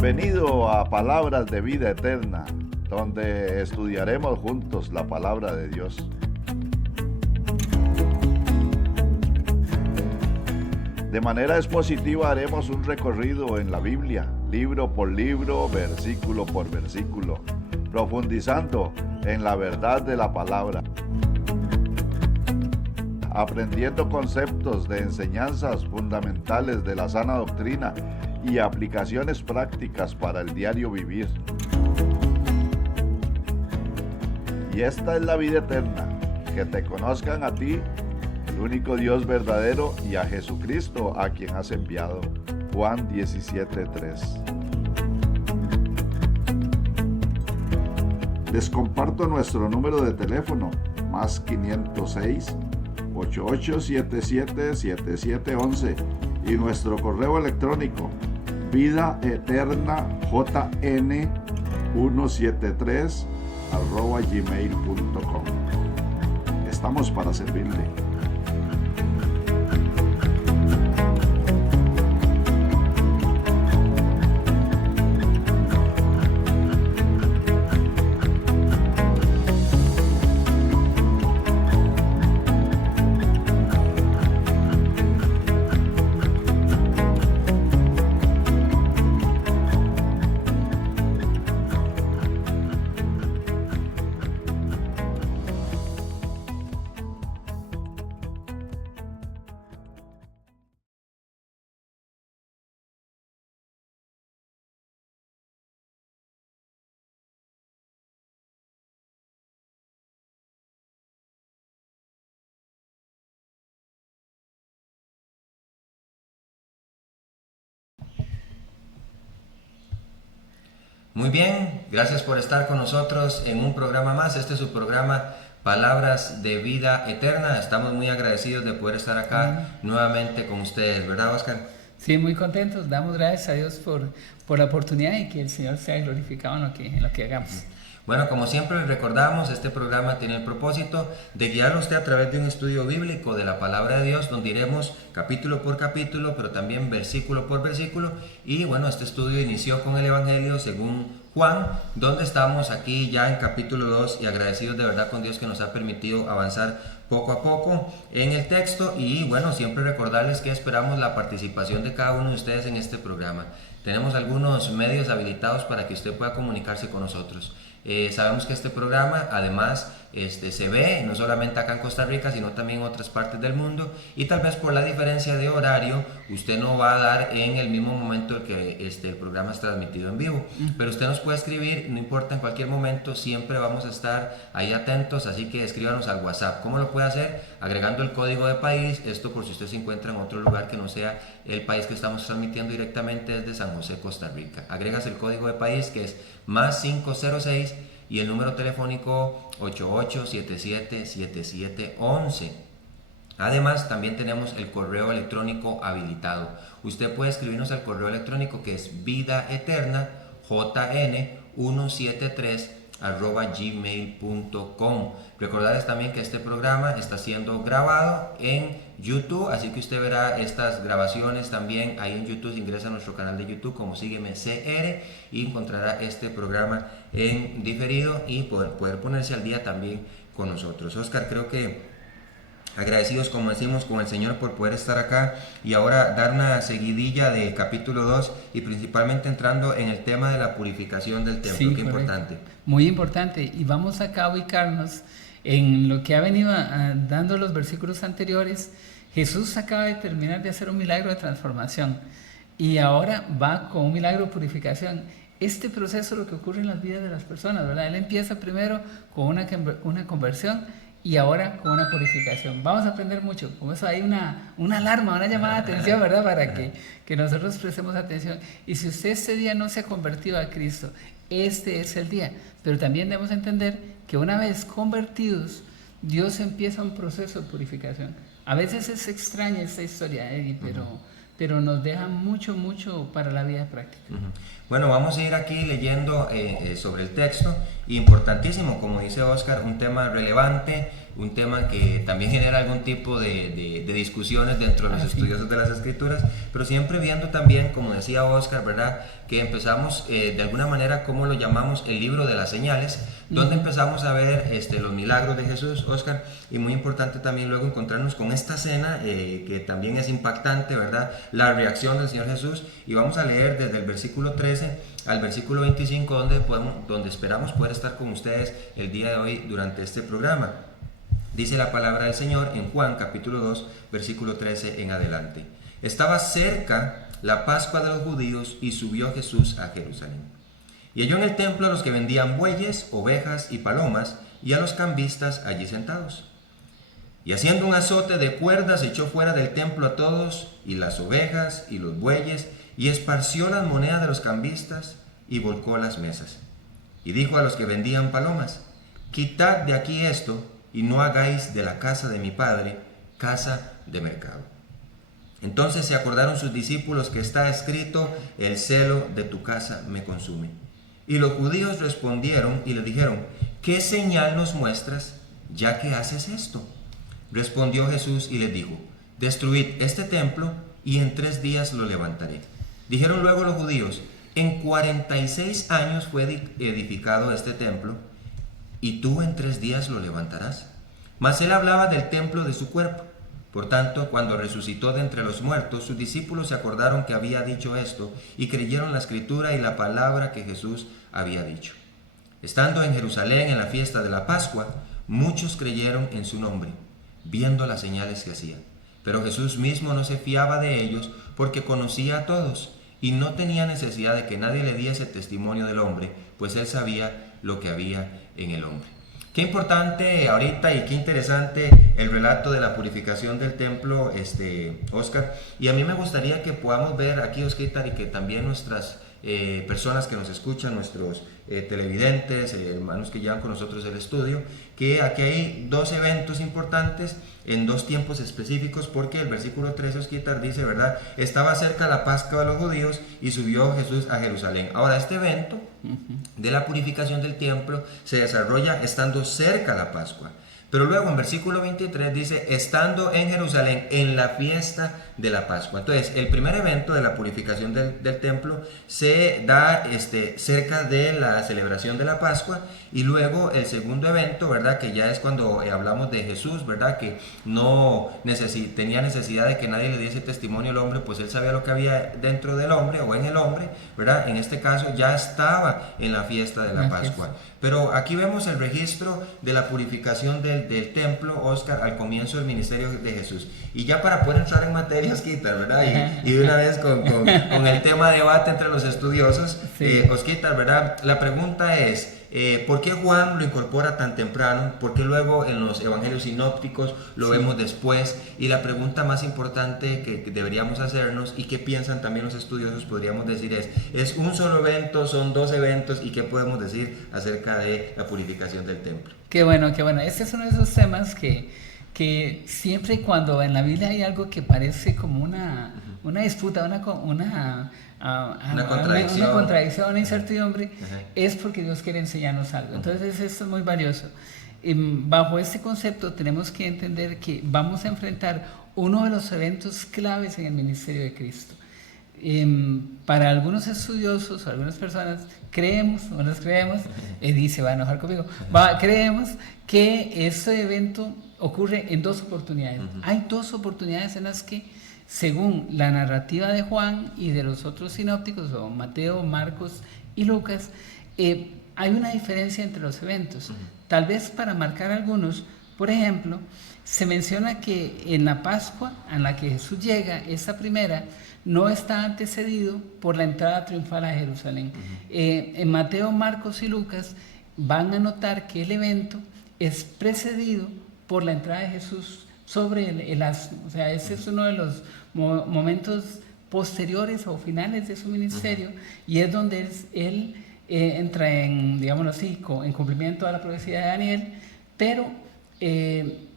Bienvenido a Palabras de Vida Eterna, donde estudiaremos juntos la palabra de Dios. De manera expositiva haremos un recorrido en la Biblia, libro por libro, versículo por versículo, profundizando en la verdad de la palabra, aprendiendo conceptos de enseñanzas fundamentales de la sana doctrina y aplicaciones prácticas para el diario vivir. Y esta es la vida eterna, que te conozcan a ti, el único Dios verdadero, y a Jesucristo, a quien has enviado. Juan 17:3. Les comparto nuestro número de teléfono, más 506 8877 7711, y nuestro correo electrónico vidaeterna173@gmail.com. Estamos para servirle. Muy bien, gracias por estar con nosotros en un programa más. Este es su programa Palabras de Vida Eterna. Estamos muy agradecidos de poder estar acá nuevamente con ustedes, ¿verdad, Oscar? Sí, muy contentos. Damos gracias a Dios por la oportunidad y que el Señor sea glorificado en lo que hagamos. Bueno, como siempre les recordamos, este programa tiene el propósito de guiarlo a usted a través de un estudio bíblico de la palabra de Dios, donde iremos capítulo por capítulo, pero también versículo por versículo. Y bueno, este estudio inició con el Evangelio según Juan, donde estamos aquí ya en capítulo 2 y agradecidos de verdad con Dios que nos ha permitido avanzar poco a poco en el texto. Y bueno, siempre recordarles que esperamos la participación de cada uno de ustedes en este programa. Tenemos algunos medios habilitados para que usted pueda comunicarse con nosotros. Sabemos que este programa además se ve no solamente acá en Costa Rica, sino también en otras partes del mundo, y tal vez por la diferencia de horario usted no va a dar en el mismo momento en que el programa es transmitido en vivo, pero usted nos puede escribir, no importa, en cualquier momento, siempre vamos a estar ahí atentos, así que escríbanos al WhatsApp. ¿Cómo lo puede hacer? Agregando el código de país, esto por si usted se encuentra en otro lugar que no sea el país que estamos transmitiendo directamente desde San José, Costa Rica. Agregas el código de país, que es más 506, y el número telefónico 88777711. Además, también tenemos el correo electrónico habilitado. Usted puede escribirnos al correo electrónico, que es vidaeterna173@gmail.com. Recordarles también que este programa está siendo grabado en YouTube, así que usted verá estas grabaciones también ahí en YouTube. Ingresa a nuestro canal de YouTube como Sígueme CR y encontrará este programa en diferido y poder ponerse al día también con nosotros. Oscar, creo que agradecidos, como decimos, con el Señor por poder estar acá y ahora dar una seguidilla de capítulo 2 y principalmente entrando en el tema de la purificación del templo. Sí, Qué importante. Muy importante, y vamos acá a ubicarnos en lo que ha venido dando los versículos anteriores. Jesús acaba de terminar de hacer un milagro de transformación y ahora va con un milagro de purificación. Este proceso es lo que ocurre en las vidas de las personas, ¿verdad? Él empieza primero con una conversión y ahora con una purificación. Vamos a aprender mucho. Con eso hay una alarma, una llamada de atención, ¿verdad? Para que nosotros prestemos atención. Y si usted este día no se ha convertido a Cristo, este es el día. Pero también debemos entender que una vez convertidos, Dios empieza un proceso de purificación. A veces es extraña esta historia, Eddie, pero nos deja mucho, mucho para la vida práctica. Bueno, vamos a ir aquí leyendo sobre el texto, importantísimo, como dice Oscar, un tema relevante, un tema que también genera algún tipo de discusiones dentro de los estudiosos de las Escrituras, pero siempre viendo también, como decía Oscar, ¿verdad?, que empezamos de alguna manera, como lo llamamos, el libro de las señales, donde empezamos a ver los milagros de Jesús, Oscar, y muy importante también luego encontrarnos con esta escena que también es impactante, ¿verdad?, la reacción del Señor Jesús, y vamos a leer desde el versículo 13 al versículo 25, donde esperamos poder estar con ustedes el día de hoy durante este programa. Dice la palabra del Señor en Juan capítulo 2, versículo 13 en adelante. Estaba cerca la Pascua de los judíos y subió Jesús a Jerusalén. Y halló en el templo a los que vendían bueyes, ovejas y palomas, y a los cambistas allí sentados. Y haciendo un azote de cuerdas echó fuera del templo a todos, y las ovejas y los bueyes, y esparció las monedas de los cambistas, y volcó las mesas. Y dijo a los que vendían palomas: quitad de aquí esto, y no hagáis de la casa de mi padre casa de mercado. Entonces se acordaron sus discípulos que está escrito: el celo de tu casa me consume. Y los judíos respondieron y le dijeron: ¿qué señal nos muestras, ya que haces esto? Respondió Jesús y les dijo: destruid este templo y en 3 días lo levantaré. Dijeron luego los judíos: en 46 años fue edificado este templo, y tú en 3 días lo levantarás. Mas él hablaba del templo de su cuerpo. Por tanto, cuando resucitó de entre los muertos, sus discípulos se acordaron que había dicho esto, y creyeron la escritura y la palabra que Jesús había dicho. Estando en Jerusalén en la fiesta de la Pascua, muchos creyeron en su nombre, viendo las señales que hacía. Pero Jesús mismo no se fiaba de ellos, porque conocía a todos, y no tenía necesidad de que nadie le diese testimonio del hombre, pues él sabía lo que había en el hombre. Qué importante ahorita y qué interesante el relato de la purificación del templo, Oscar. Y a mí me gustaría que podamos ver aquí, Oscar, y que también nuestras personas que nos escuchan, nuestros televidentes, hermanos que llevan con nosotros el estudio, que aquí hay 2 eventos importantes en 2 tiempos específicos, porque el versículo 13, Osquitar, dice, ¿verdad? Estaba cerca la Pascua de los judíos y subió Jesús a Jerusalén. Ahora, este evento de la purificación del templo se desarrolla estando cerca la Pascua. Pero luego en versículo 23 dice, estando en Jerusalén en la fiesta de la Pascua. Entonces, el primer evento de la purificación del templo se da cerca de la celebración de la Pascua, y luego el segundo evento, ¿verdad?, que ya es cuando hablamos de Jesús, ¿verdad?, que no tenía necesidad de que nadie le diese testimonio al hombre, pues él sabía lo que había dentro del hombre o en el hombre, ¿verdad? En este caso ya estaba en la fiesta de la Pascua. Pero aquí vemos el registro de la purificación del templo, Oscar, al comienzo del ministerio de Jesús. Y ya para poder entrar en materia, Osquitar, ¿verdad? Y de una vez con el tema de debate entre los estudiosos, sí. Osquitar, ¿verdad? La pregunta es, ¿por qué Juan lo incorpora tan temprano? ¿Por qué luego en los evangelios sinópticos lo vemos después? Y la pregunta más importante que deberíamos hacernos, y que piensan también los estudiosos, podríamos decir ¿es un solo evento, son 2 eventos? ¿Y qué podemos decir acerca de la purificación del templo? Qué bueno, qué bueno. Este es uno de esos temas que siempre cuando en la Biblia hay algo que parece como una disputa, una contradicción, una incertidumbre, es porque Dios quiere enseñarnos algo. Entonces esto es muy valioso. Bajo este concepto tenemos que entender que vamos a enfrentar uno de los eventos claves en el ministerio de Cristo. Para algunos estudiosos o algunas personas creemos, dice, va a enojar conmigo, creemos que este evento ocurre en 2 oportunidades. Hay 2 oportunidades en las que, según la narrativa de Juan y de los otros sinópticos, o Mateo, Marcos y Lucas, hay una diferencia entre los eventos. Tal vez para marcar algunos, por ejemplo, se menciona que en la Pascua en la que Jesús llega, esta primera, no está antecedido por la entrada triunfal a Jerusalén. En Mateo, Marcos y Lucas van a notar que el evento es precedido por la entrada de Jesús sobre el asno. O sea, ese es uno de los momentos posteriores o finales de su ministerio, y es donde él entra en, digámoslo así, en cumplimiento a la profecía de Daniel, pero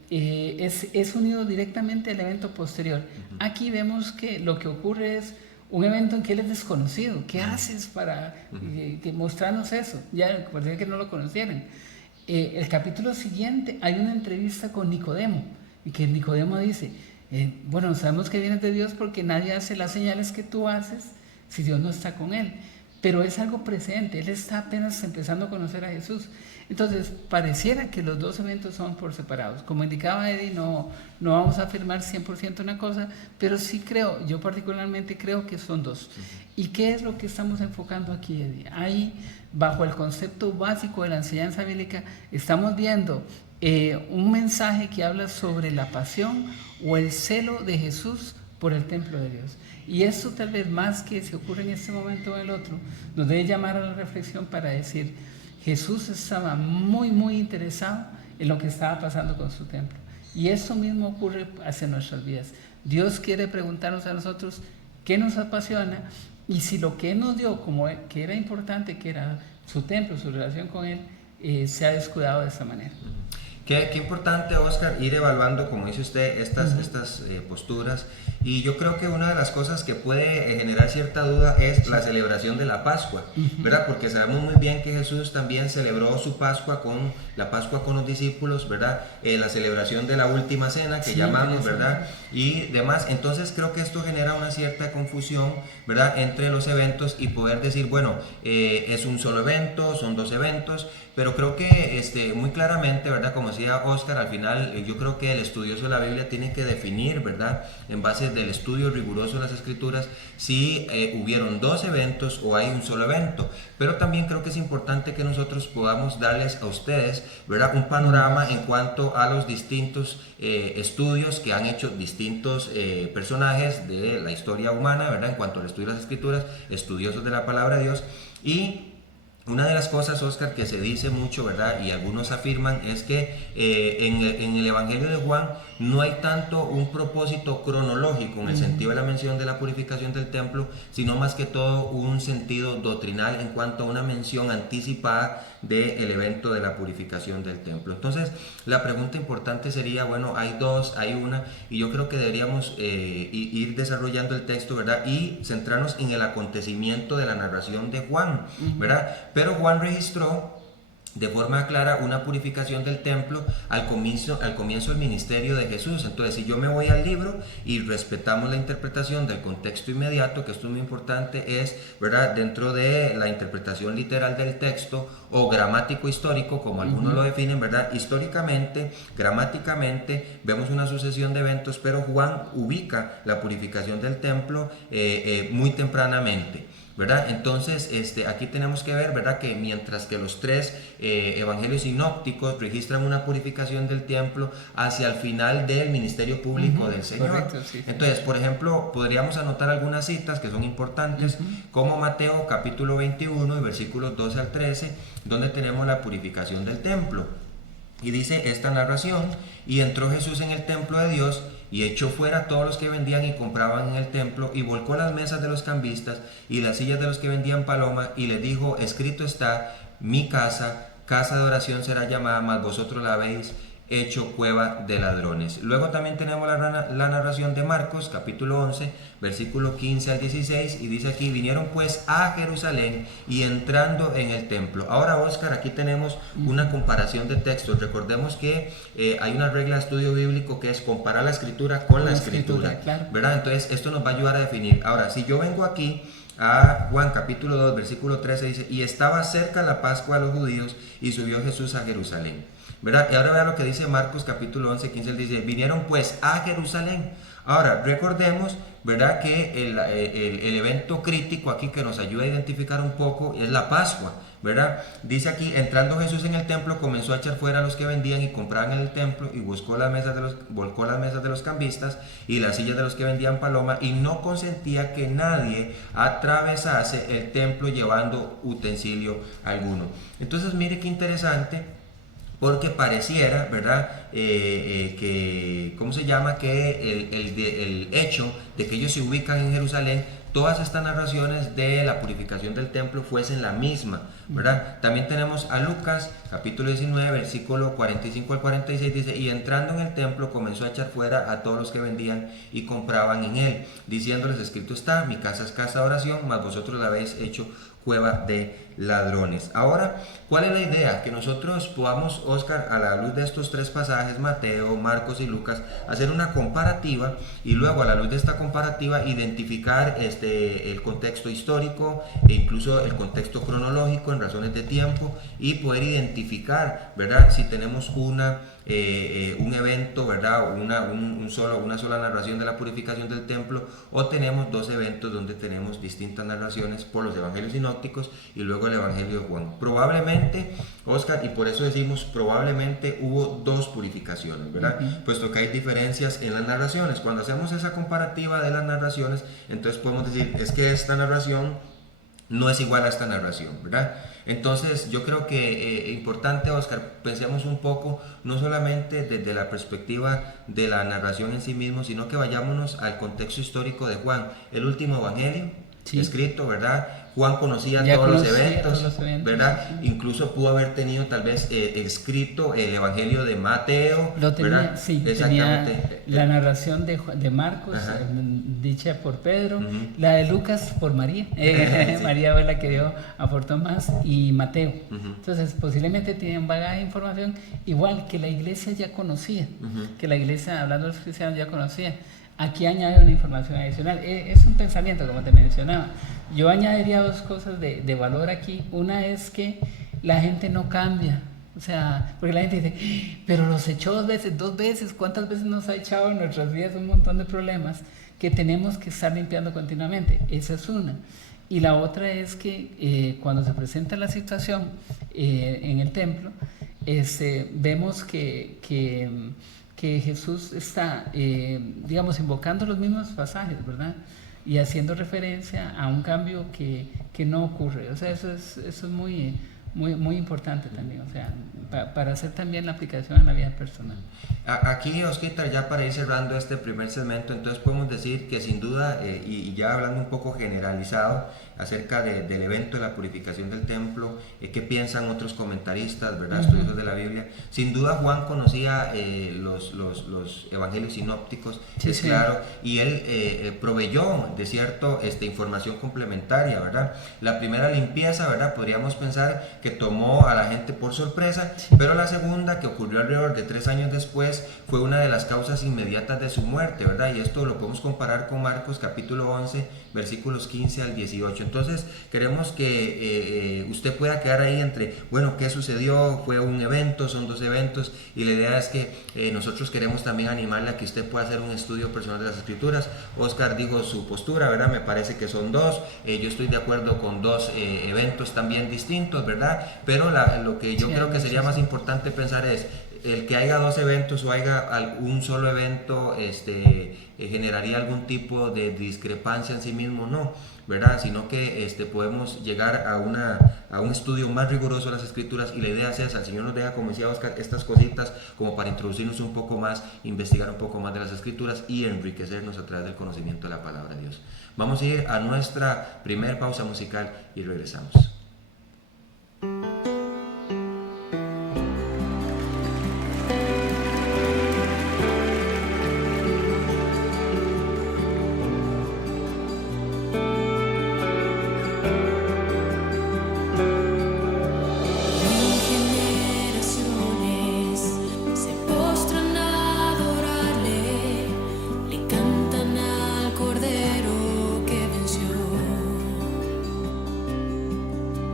es unido directamente al evento posterior. Aquí vemos que lo que ocurre es un evento en que él es desconocido. ¿Qué haces para mostrarnos eso? Ya, parecía que no lo conocieran. El capítulo siguiente hay una entrevista con Nicodemo, y que Nicodemo dice, bueno, sabemos que vienes de Dios porque nadie hace las señales que tú haces si Dios no está con él. Pero es algo presente, él está apenas empezando a conocer a Jesús. Entonces, pareciera que los dos eventos son por separados. Como indicaba Eddie, no vamos a afirmar 100% una cosa, pero sí creo, yo particularmente creo que son dos. ¿Y qué es lo que estamos enfocando aquí, Eddie? Ahí, bajo el concepto básico de la enseñanza bíblica, estamos viendo un mensaje que habla sobre la pasión o el celo de Jesús por el templo de Dios. Y esto, tal vez más que se ocurre en este momento o en el otro, nos debe llamar a la reflexión para decir, Jesús estaba muy, muy interesado en lo que estaba pasando con su templo. Y eso mismo ocurre hacia nuestras vidas. Dios quiere preguntarnos a nosotros qué nos apasiona, y si lo que Él nos dio, como que era importante, que era su templo, su relación con Él, se ha descuidado de esa manera. Qué importante, Oscar, ir evaluando, como dice usted, estas posturas. Y yo creo que una de las cosas que puede generar cierta duda es la celebración de la Pascua, ¿verdad? Porque sabemos muy bien que Jesús también celebró su Pascua la Pascua con los discípulos, ¿verdad? La celebración de la última cena que llamamos, ¿verdad? Y demás. Entonces creo que esto genera una cierta confusión, ¿verdad? Entre los eventos y poder decir, bueno, es un solo evento, son dos eventos. Pero creo que muy claramente, ¿verdad? Como decía Oscar, al final yo creo que el estudioso de la Biblia tiene que definir, ¿verdad? En base del estudio riguroso de las Escrituras, si hubieron dos eventos o hay un solo evento. Pero también creo que es importante que nosotros podamos darles a ustedes, ¿verdad? Un panorama en cuanto a los distintos estudios que han hecho distintos personajes de la historia humana, ¿verdad? En cuanto al estudio de las Escrituras, estudiosos de la palabra de Dios. Y una de las cosas, Oscar, que se dice mucho, ¿verdad? Y algunos afirman, es que en el Evangelio de Juan no hay tanto un propósito cronológico en el sentido de la mención de la purificación del templo, sino más que todo un sentido doctrinal en cuanto a una mención anticipada del evento de la purificación del templo. Entonces, la pregunta importante sería, bueno, hay dos, hay una, y yo creo que deberíamos ir desarrollando el texto, ¿verdad? Y centrarnos en el acontecimiento de la narración de Juan, ¿verdad? Pero Juan registró de forma clara una purificación del templo al comienzo del ministerio de Jesús. Entonces, si yo me voy al libro y respetamos la interpretación del contexto inmediato, que esto es muy importante, es, ¿verdad?, dentro de la interpretación literal del texto o gramático histórico, como algunos lo definen, ¿verdad? Históricamente, gramáticamente, vemos una sucesión de eventos, pero Juan ubica la purificación del templo muy tempranamente, ¿verdad? Entonces, aquí tenemos que ver, ¿verdad?, que mientras que los tres evangelios sinópticos registran una purificación del templo hacia el final del ministerio público del Señor. Correcto, sí. Entonces, por ejemplo, podríamos anotar algunas citas que son importantes, como Mateo capítulo 21 y versículos 12 al 13, donde tenemos la purificación del templo. Y dice esta narración: y entró Jesús en el templo de Dios, y echó fuera a todos los que vendían y compraban en el templo, y volcó las mesas de los cambistas y las sillas de los que vendían palomas, y les dijo: escrito está, mi casa, casa de oración será llamada, mas vosotros la habéis hecho cueva de ladrones. Luego también tenemos la narración de Marcos, capítulo 11, versículo 15 al 16, y dice aquí: vinieron pues a Jerusalén y entrando en el templo. Ahora, Oscar, aquí tenemos una comparación de textos. Recordemos que hay una regla de estudio bíblico que es comparar la escritura con la escritura, claro. ¿verdad? Entonces, esto nos va a ayudar a definir. Ahora, si yo vengo aquí a Juan capítulo 2, versículo 13, dice: y estaba cerca la Pascua de los judíos, y subió Jesús a Jerusalén, ¿verdad? Y ahora vea lo que dice Marcos capítulo 11, 15, él dice: vinieron pues a Jerusalén. Ahora, recordemos, ¿verdad?, que el evento crítico aquí que nos ayuda a identificar un poco es la Pascua, ¿verdad? Dice aquí: entrando Jesús en el templo, comenzó a echar fuera a los que vendían y compraban en el templo, y volcó las mesas de los cambistas y las sillas de los que vendían paloma, y no consentía que nadie atravesase el templo llevando utensilio alguno. Entonces, mire qué interesante, porque pareciera, ¿verdad? Que, ¿cómo se llama? Que el hecho de que ellos se ubican en Jerusalén, todas estas narraciones de la purificación del templo fuesen la misma, ¿verdad? También tenemos a Lucas, capítulo 19, versículo 45 al 46, dice, y entrando en el templo comenzó a echar fuera a todos los que vendían y compraban en él, diciéndoles, escrito está, mi casa es casa de oración, mas vosotros la habéis hecho cueva de ladrones. Ahora, ¿cuál es la idea? Que nosotros podamos, Oscar, a la luz de estos tres pasajes, Mateo, Marcos y Lucas, hacer una comparativa y luego a la luz de esta comparativa identificar el contexto histórico e incluso el contexto cronológico en razones de tiempo y poder identificar, ¿verdad? Si tenemos un evento, ¿verdad? Una sola narración de la purificación del templo, o tenemos dos eventos donde tenemos distintas narraciones por los evangelios sinópticos y luego el evangelio de Juan. Probablemente, Oscar, y por eso decimos probablemente hubo dos purificaciones, ¿verdad? Puesto que hay diferencias en las narraciones. Cuando hacemos esa comparativa de las narraciones, entonces podemos decir, es que esta narración no es igual a esta narración, ¿verdad? Entonces yo creo que importante, Oscar, pensemos un poco, no solamente desde la perspectiva de la narración en sí mismo, sino que vayámonos al contexto histórico de Juan, el último evangelio escrito, ¿verdad? Juan conocía todos los eventos, ¿verdad? Incluso pudo haber tenido tal vez escrito el evangelio de Mateo, lo tenía, ¿verdad? sí, tenía la narración de Marcos, dicha por Pedro, la de Lucas por María, María fue la que aportó más, y Mateo. Entonces posiblemente tenía un bagaje de información, igual que la iglesia ya conocía, que la iglesia, hablando de los cristianos, ya conocía. Aquí añade una información adicional. Es un pensamiento, como te mencionaba. Yo añadiría dos cosas de valor aquí. Una es que la gente no cambia. O sea, porque la gente dice, pero los echó dos veces. ¿Cuántas veces nos ha echado en nuestras vidas un montón de problemas que tenemos que estar limpiando continuamente? Esa es una. Y la otra es que cuando se presenta la situación en el templo, vemos que Jesús está, digamos, invocando los mismos pasajes, ¿verdad? Y haciendo referencia a un cambio que no ocurre. O sea, eso es muy, muy, muy importante también, o sea, para hacer también la aplicación en la vida personal. Aquí, Osquitar, ya para ir cerrando este primer segmento, entonces podemos decir que sin duda, y ya hablando un poco generalizado acerca del evento de la purificación del templo, qué piensan otros comentaristas, ¿verdad? Estudiosos de la Biblia. Sin duda Juan conocía los evangelios sinópticos, es claro, y él proveyó de cierto información complementaria, ¿verdad? La primera limpieza, ¿verdad? Podríamos pensar que tomó a la gente por sorpresa, pero la segunda, que ocurrió alrededor de 3 años después, fue una de las causas inmediatas de su muerte, ¿verdad? Y esto lo podemos comparar con Marcos capítulo 11, versículos 15 al 18. Entonces queremos que usted pueda quedar ahí entre, bueno, ¿qué sucedió? ¿Fue un evento? ¿Son 2 eventos? Y la idea es que nosotros queremos también animarle a que usted pueda hacer un estudio personal de las Escrituras. Oscar dijo su postura, ¿verdad? Me parece que son 2. Yo estoy de acuerdo con 2 eventos también distintos, ¿verdad? Pero lo que yo creo que sería más importante pensar es, el que haya 2 eventos o haya un solo evento generaría algún tipo de discrepancia en sí mismo, no, ¿verdad? Sino que podemos llegar a un estudio más riguroso de las Escrituras, y la idea es esa. El Señor nos deja, como decía Oscar, estas cositas como para introducirnos un poco más, investigar un poco más de las Escrituras y enriquecernos a través del conocimiento de la palabra de Dios. Vamos a ir a nuestra primer pausa musical y regresamos. Cordero que venció.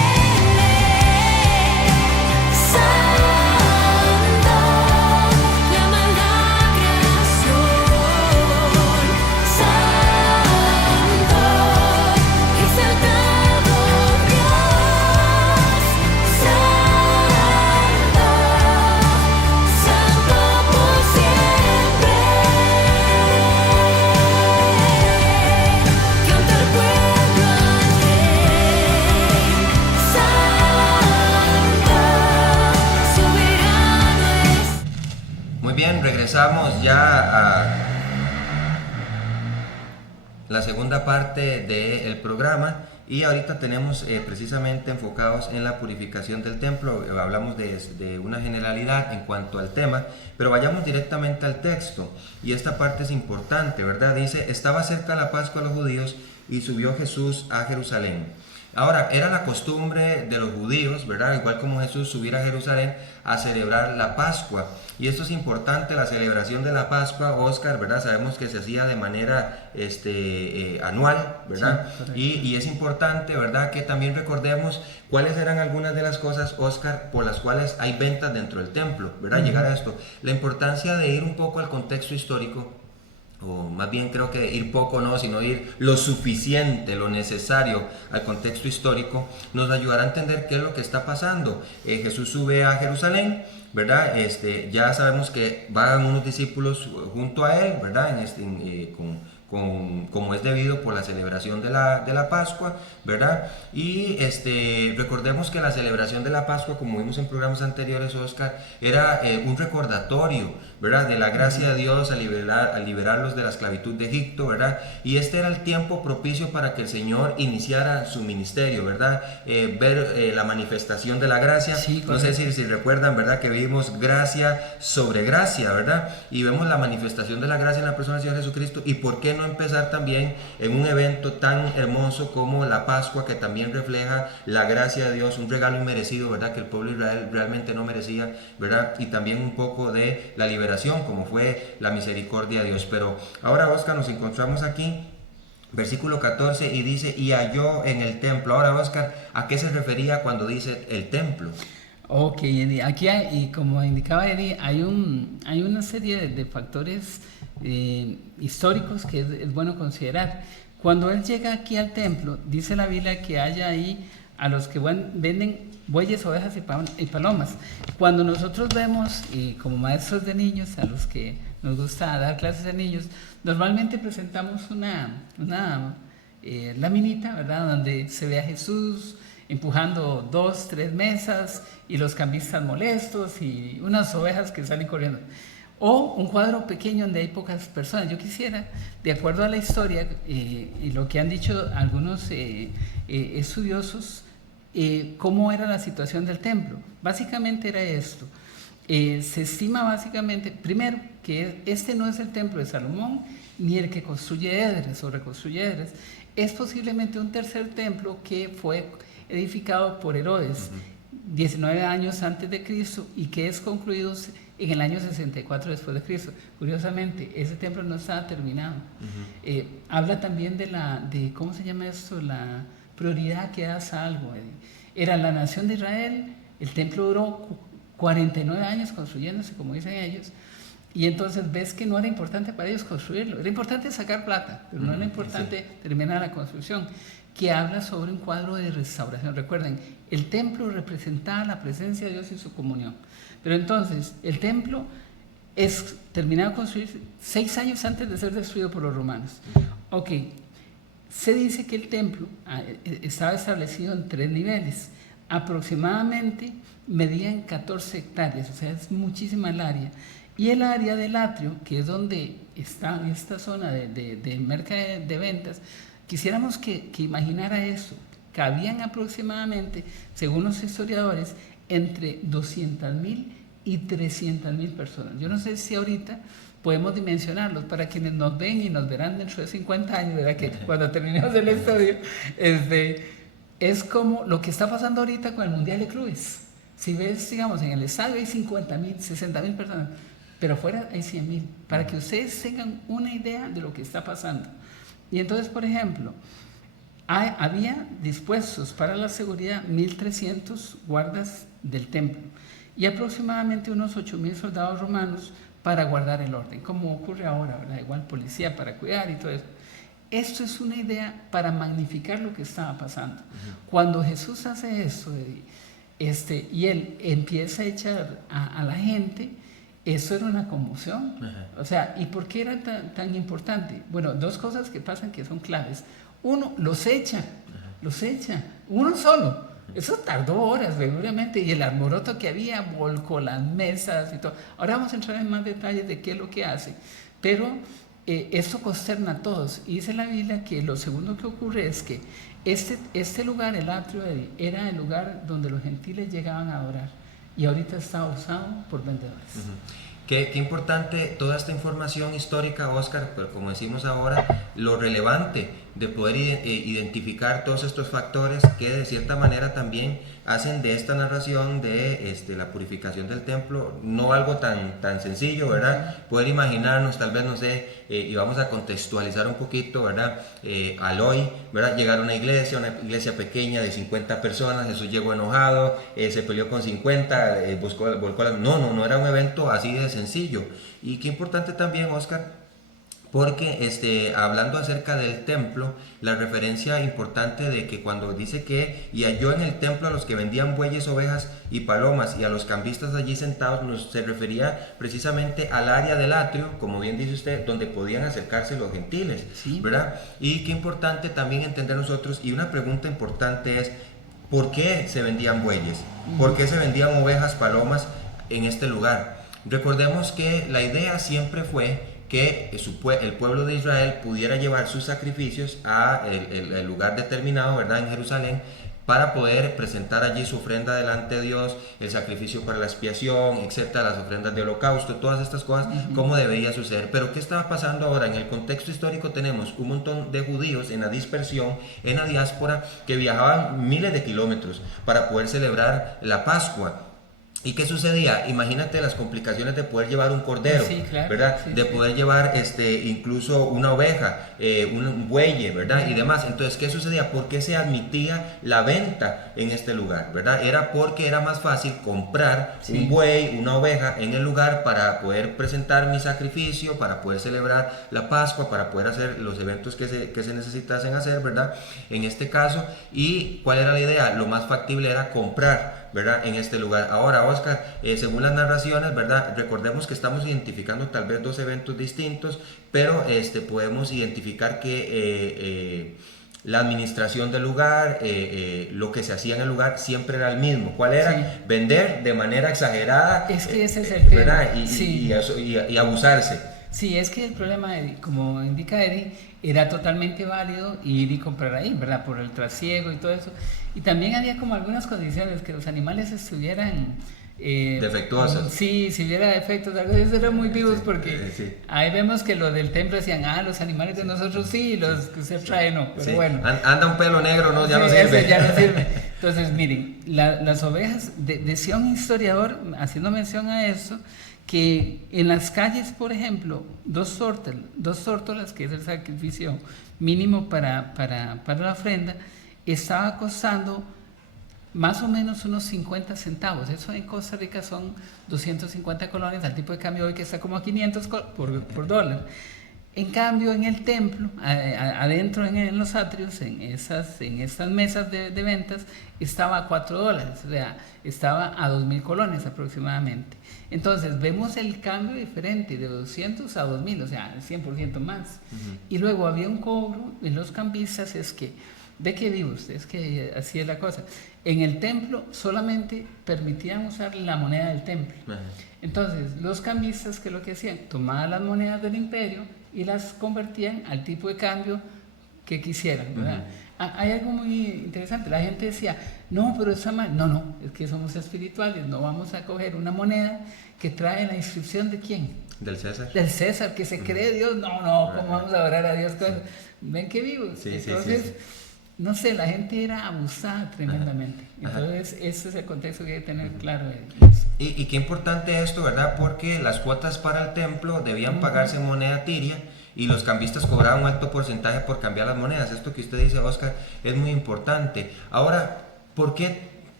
bien, regresamos ya a la segunda parte del programa y ahorita tenemos precisamente enfocados en la purificación del templo. Hablamos de una generalidad en cuanto al tema, pero vayamos directamente al texto, y esta parte es importante, ¿verdad? Dice: estaba cerca la Pascua de los judíos y subió Jesús a Jerusalén. Ahora, era la costumbre de los judíos, ¿verdad? Igual como Jesús, subir a Jerusalén a celebrar la Pascua. Y esto es importante, la celebración de la Pascua, Oscar, ¿verdad? Sabemos que se hacía de manera anual, ¿verdad? Sí, y es importante, ¿verdad?, que también recordemos cuáles eran algunas de las cosas, Oscar, por las cuales hay ventas dentro del templo, ¿verdad? Llegar a esto. La importancia de ir un poco al contexto histórico, o más bien creo que ir poco no, sino ir lo suficiente, lo necesario al contexto histórico, nos ayudará a entender qué es lo que está pasando. Jesús sube a Jerusalén, ¿verdad? Ya sabemos que van unos discípulos junto a él, ¿verdad? Como es debido por la celebración de la Pascua, ¿verdad? Y recordemos que la celebración de la Pascua, como vimos en programas anteriores, Oscar, era un recordatorio, ¿verdad?, de la gracia de Dios al liberarlos de la esclavitud de Egipto, ¿verdad? Y este era el tiempo propicio para que el Señor iniciara su ministerio, ¿verdad? Ver la manifestación de la gracia. Sí, no sé si recuerdan, ¿verdad?, que vimos gracia sobre gracia, ¿verdad? Y vemos la manifestación de la gracia en la persona del Señor Jesucristo. ¿Y por qué no empezar también en un evento tan hermoso como la Pascua, que también refleja la gracia de Dios, un regalo inmerecido, ¿verdad?, que el pueblo de Israel realmente no merecía, ¿verdad? Y también un poco de la liberación, como fue la misericordia de Dios. Pero ahora, Oscar, nos encontramos aquí, versículo 14, y dice: y halló en el templo. Ahora, Oscar, ¿a qué se refería cuando dice el templo? Ok, Eddie, aquí hay, y como indicaba Eddie, hay una serie de factores históricos que es bueno considerar. Cuando él llega aquí al templo, dice la Biblia que haya ahí a los que venden bueyes, ovejas y palomas. Cuando nosotros vemos, y como maestros de niños, a los que nos gusta dar clases de niños, normalmente presentamos una laminita, ¿verdad?, donde se ve a Jesús empujando 2, 3 mesas y los cambistas molestos y unas ovejas que salen corriendo. O un cuadro pequeño donde hay pocas personas. Yo quisiera, de acuerdo a la historia y lo que han dicho algunos estudiosos, cómo era la situación del templo. Básicamente era esto. Se estima básicamente, primero, que este no es el templo de Salomón, ni el que construye Edres o reconstruye Edres. Es posiblemente un tercer templo que fue edificado por Herodes 19 años antes de Cristo y que es concluido en el año 64 después de Cristo. Curiosamente, ese templo no estaba terminado. Habla también de ¿cómo se llama esto? La prioridad que das a algo. Era la nación de Israel, el templo duró 49 años construyéndose, como dicen ellos, y entonces ves que no era importante para ellos construirlo, era importante sacar plata, pero no era importante terminar la construcción, que habla sobre un cuadro de restauración. Recuerden, el templo representaba la presencia de Dios y su comunión, pero entonces el templo es terminado de construir 6 años antes de ser destruido por los romanos. Ok, se dice que el templo estaba establecido en 3 niveles, aproximadamente medían 14 hectáreas, o sea, es muchísima el área. Y el área del atrio, que es donde está esta zona de mercado de ventas, quisiéramos que imaginara eso. Cabían aproximadamente, según los historiadores, entre 200,000 y 300,000 personas. Yo no sé si ahorita podemos dimensionarlos para quienes nos ven y nos verán dentro de 50 años, ¿verdad? Que cuando terminemos el estudio, es como lo que está pasando ahorita con el Mundial de Clubes. Si ves, digamos, en el estadio hay 50,000, 60,000 personas, pero fuera hay 100,000, para que ustedes tengan una idea de lo que está pasando. Y entonces, por ejemplo, había dispuestos para la seguridad 1,300 guardas del templo y aproximadamente unos 8,000 soldados romanos para guardar el orden, como ocurre ahora, ¿verdad? Igual policía para cuidar y todo eso. Esto es una idea para magnificar lo que estaba pasando. Cuando Jesús hace eso, y él empieza a echar a la gente, eso era una conmoción. O sea, ¿y por qué era tan importante? Bueno, 2 cosas que pasan que son claves. Uno, los echa, uno solo. Eso tardó horas, seguramente, y el alboroto que había volcó las mesas y todo. Ahora vamos a entrar en más detalles de qué es lo que hace, pero esto consterna a todos. Y dice la Biblia que lo segundo que ocurre es que este lugar, el atrio, era el lugar donde los gentiles llegaban a adorar, y ahorita está usado por vendedores. Qué importante toda esta información histórica, Oscar, pero como decimos ahora, lo relevante de poder identificar todos estos factores que de cierta manera también hacen de esta narración de la purificación del templo no algo tan sencillo, ¿verdad? Poder imaginarnos, tal vez, no sé, y vamos a contextualizar un poquito, ¿verdad? Al hoy, ¿verdad? Llegar a una iglesia pequeña de 50 personas, Jesús llegó enojado, se peleó con 50, volcó las... No era un evento así de sencillo. Y qué importante también, Oscar, porque hablando acerca del templo, la referencia importante de que cuando dice que y halló en el templo a los que vendían bueyes, ovejas y palomas y a los cambistas allí sentados, se refería precisamente al área del atrio, como bien dice usted, donde podían acercarse los gentiles, sí, ¿verdad? Y qué importante también entender nosotros, y una pregunta importante es, ¿por qué se vendían bueyes? ¿Por qué se vendían ovejas, palomas en este lugar? Recordemos que la idea siempre fue que el pueblo de Israel pudiera llevar sus sacrificios a el lugar determinado, ¿verdad? En Jerusalén, para poder presentar allí su ofrenda delante de Dios, el sacrificio para la expiación, etcétera, las ofrendas de holocausto, todas estas cosas, cómo debería suceder. Pero ¿qué estaba pasando ahora? En el contexto histórico tenemos un montón de judíos en la dispersión, en la diáspora, que viajaban miles de kilómetros para poder celebrar la Pascua. ¿Y qué sucedía? Imagínate las complicaciones de poder llevar un cordero, sí, claro, ¿verdad? Sí, de poder llevar incluso una oveja, un buey, ¿verdad? Y demás. Entonces, ¿qué sucedía? ¿Por qué se admitía la venta en este lugar, ¿verdad? Era porque era más fácil comprar un buey, una oveja en el lugar para poder presentar mi sacrificio, para poder celebrar la Pascua, para poder hacer los eventos que se necesitasen hacer, ¿verdad? En este caso, ¿y cuál era la idea? Lo más factible era comprar, ¿verdad? En este lugar. Ahora, Oscar, según las narraciones, ¿verdad? Recordemos que estamos identificando tal vez dos eventos distintos, pero podemos identificar que la administración del lugar, lo que se hacía en el lugar siempre era el mismo. ¿Cuál era? Sí. Vender de manera exagerada, Es que ese es el tema, ¿verdad? sí. Y abusarse. Sí, es que el problema, como indica Eddie, era totalmente válido ir y comprar ahí, ¿verdad? Por el trasiego y todo eso. Y también había como algunas condiciones, que los animales estuvieran... defectuosos. Sí, si hubiera defectos, algo de eso eran muy vivos, porque sí. ahí vemos que lo del templo decían, los animales de nosotros sí, los que usted trae no, pero bueno. Anda un pelo negro, ¿no? Ya no sirve. Ese ya no sirve. Entonces, miren, las ovejas, decía un historiador, haciendo mención a eso, que en las calles, por ejemplo, dos tórtolas, que es el sacrificio mínimo para la ofrenda, estaba costando más o menos unos 50 centavos. Eso en Costa Rica son 250 colones, al tipo de cambio hoy que está como a 500 por dólar. En cambio, en el templo, adentro en los atrios, en estas mesas de ventas, estaba a $4, o sea, estaba a 2,000 colones aproximadamente. Entonces, vemos el cambio diferente de 200 a 2,000, o sea, 100% más. Y luego había un cobro en los cambistas, es que, ¿de qué vive usted? Es que así es la cosa. En el templo solamente permitían usar la moneda del templo. Entonces, los cambistas, ¿qué es lo que hacían? Tomaban las monedas del imperio y las convertían al tipo de cambio que quisieran, ¿verdad? Hay algo muy interesante, la gente decía, no, pero está mal. No, es que somos espirituales, no vamos a coger una moneda que trae la inscripción de ¿quién? Del César. Del César, que se cree Dios. No, ¿cómo vamos a orar a Dios? ¿Ven qué vivos? Sí, entonces, sí. no sé, la gente era abusada tremendamente. Entonces, ese es el contexto que hay que tener claro. Y qué importante esto, ¿verdad? Porque las cuotas para el templo debían pagarse en moneda tiria y los cambistas cobraban un alto porcentaje por cambiar las monedas. Esto que usted dice, Oscar, es muy importante. Ahora, ¿por qué